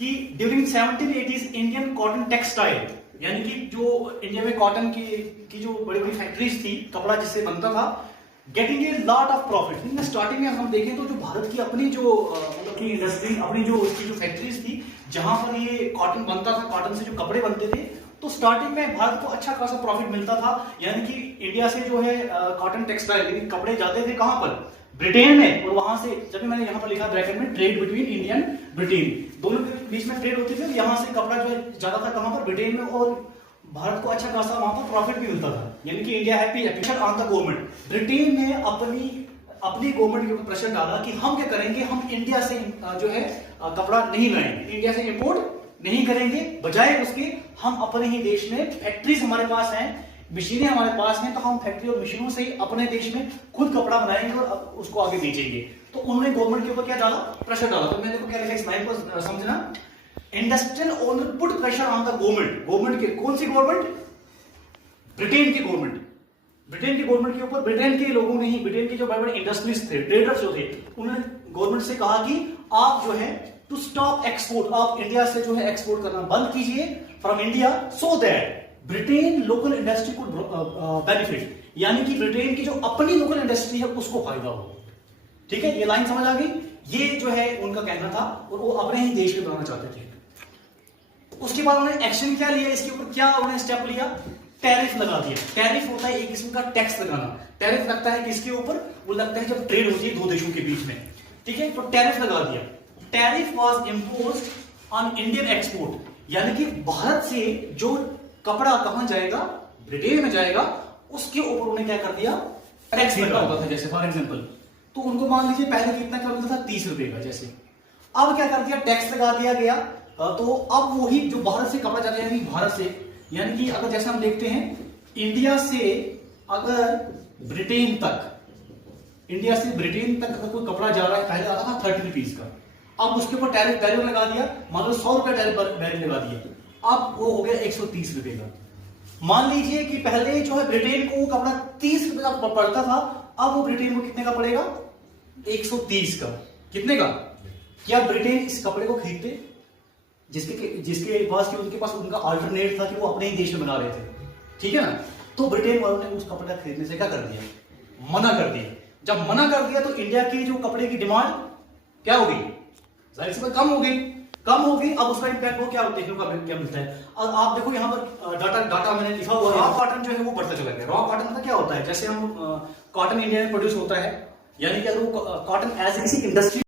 कि during 1780s Indian cotton textile, यानी कि जो इंडिया में कॉटन की जो बड़ी बड़ी फैक्ट्रीज थी, कपड़ा जिससे बनता था, getting a lot of profit. Starting में हम देखें तो जो भारत की अपनी जो मतलब की इंडस्ट्री, अपनी जो उसकी जो फैक्ट्रीज थी जहां पर ये कॉटन बनता था, कॉटन से जो कपड़े बनते थे, तो स्टार्टिंग में भारत को अच्छा खासा प्रॉफिट मिलता था। यानी कि इंडिया से जो है कॉटन टेक्सटाइल यानी कपड़े जाते थे कहां पर, ब्रिटेन में, और वहां से जब मैंने यहाँ पर लिखा ब्रैकेट में trade between India and Britain, दोनों के बीच में ट्रेड होती थी। यहाँ से कपड़ा जो है जाता था कहां पर, ब्रिटेन में, और भारत को अच्छा खासा वहां पर प्रॉफिट भी मिलता था। यानी कि India happy pressure on the government, Britain ने अपनी गवर्नमेंट के ऊपर प्रेशर डाला कि हम क्या करेंगे, हम इंडिया से जो है कपड़ा नहीं लाएंगे, इंडिया से इंपोर्ट नहीं करेंगे, बजाय उसके हम अपने ही देश में, फैक्ट्रीज हमारे पास हैं, मशीनें हमारे पास हैं, तो हम फैक्ट्री और मशीनों से ही अपने देश में खुद कपड़ा बनाएंगे और उसको आगे बेचेंगे। तो उन्होंने गवर्नमेंट के ऊपर क्या डाला, प्रेशर डाला। तो मैंने को क्या लिखा इस लाइन को समझना, industrial owner put pressure on the government, government के, कौन सी गवर्नमेंट, ब्रिटेन की गवर्नमेंट, ब्रिटेन की गवर्नमेंट के ऊपर, ब्रिटेन के लोगों ने ही, ब्रिटेन के जो बड़े बड़े इंडस्ट्रीज थे, ट्रेडर्स जो थे, उन्होंने गवर्नमेंट से कहा कि आप जो है टू स्टॉप एक्सपोर्ट, आप इंडिया से जो है एक्सपोर्ट करना बंद कीजिए from India, so that Britain local industry को बेनिफिट, यानी कि ब्रिटेन की जो अपनी लोकल इंडस्ट्री है उसको फायदा हो। ठीक है, ये लाइन समझ आ गई। ये जो है उनका कहना था और वो अपने ही देश में बनाना चाहते थे। उसके बाद उन्होंने एक्शन क्या लिया, इसके ऊपर क्या उन्होंने स्टेप लिया, टैरिफ लगा दिया। टैरिफ होता है एक किस्म का टैक्स लगाना। टैरिफ लगता है किसके ऊपर, वो लगता है जब ट्रेड होती है दो देशों के बीच में। ठीक है, तो टैरिफ लगा दिया। Tariff was imposed on Indian export, यानी कि भारत से जो कपड़ा कहां जाएगा, ब्रिटेन में जाएगा, उसके ऊपर उन्होंने क्या कर दिया, टैक्स लगा होता था। जैसे फॉर एग्जांपल, तो उनको मान लीजिए पहले कितना कर मिलता था, 30 रुपए का, जैसे अब क्या कर दिया, टैक्स लगा दिया गया। तो अब वही जो भारत से कपड़ा जाता है, भारत से, यानी कि अगर जैसे हम देखते हैं इंडिया से अगर ब्रिटेन तक, इंडिया से ब्रिटेन तक अगर कोई कपड़ा जा रहा है, पहले आता था 30 रुपीज का, अब उसके ऊपर टैरिफ बैरियर लगा दिया, मान लो 100 रुपए टैरिफ बैरियर लगा दिया, अब वो हो गया 130 रुपए का। मान लीजिए कि पहले जो है ब्रिटेन को वो कपड़ा 30 रुपए का पड़ता था, अब वो ब्रिटेन को कितने का पड़ेगा, 130 का। कितने का? क्या ब्रिटेन इस कपड़े को खरीदते, जिसके पास कि उनके पास उनका अल्टरनेट था कि वो अपने ही देश में बना रहे थे। ठीक है ना, तो ब्रिटेन वालों ने उस कपड़े का खरीदने से क्या कर दिया, मना कर दिया। जब मना कर दिया तो इंडिया की जो कपड़े की डिमांड क्या हो गई, जाहिर सी बात कम हो गई, कम हो गई। अब उसका इंपैक्ट वो क्या देखने को क्या मिलता है, और आप देखो यहाँ पर डाटा मैंने लिखा हुआ है, रॉ कॉटन जो है वो बढ़ता चला गया। रॉ कॉटन मतलब क्या होता है, जैसे हम कॉटन इंडिया में प्रोड्यूस होता है, यानी कि अगर वो कॉटन एज किसी इंडस्ट्री